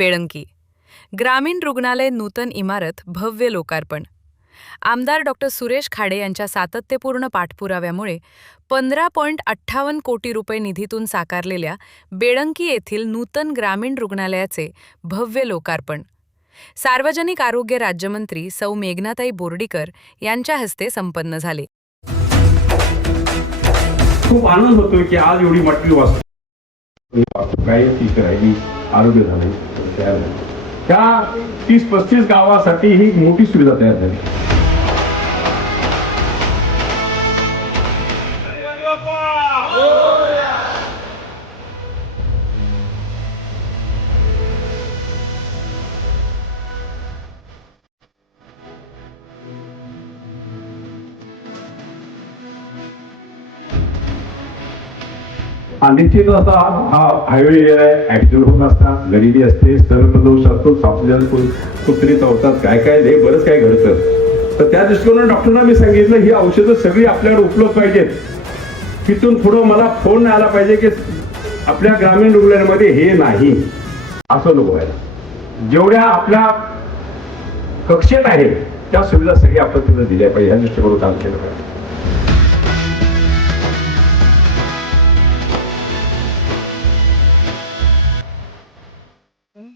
बेळंकी ग्रामीण रुग्णालय नूतन इमारत भव्य लोकार्पण। आमदार डॉ. सुरेश खाडे यांच्या सातत्यपूर्ण पाठपुराव्यामुळे 15.58 कोटी रुपये निधीतून साकारलेल्या बेळंकी येथील नूतन ग्रामीण रुग्णालयाचे भव्य लोकार्पण सार्वजनिक आरोग्य राज्यमंत्री सौ मेघनाताई बोर्डीकर यांच्या हस्ते संपन्न झाले। खूप आनंद होतोय की आज एवढी मोठी काही राहिली आरोग्य झाले तयार झाले। त्या 30-35 गावासाठी ही मोठी सुविधा तयार झाली। निश्चित असा हा हायवे ऍक्सिडेंट होत असतात, गरिबी असते, सर्वप्रदोष असतो, सापजल कुत्री चावतात, काय काय हे बरंच काय घडतं। तर त्या दृष्टीने डॉक्टरना मी सांगितलं ही औषधं सगळी आपल्याकडे उपलब्ध पाहिजेत। तिथून पुढं मला फोन आला पाहिजे की आपल्या ग्रामीण रुग्णालयामध्ये हे नाही असं नको व्हायला। जेवढ्या आपल्या कक्षेत आहे त्या सुविधा सगळी आपण तिथं दिल्या पाहिजे ह्या दृष्टीकोनातून काम केलं पाहिजे।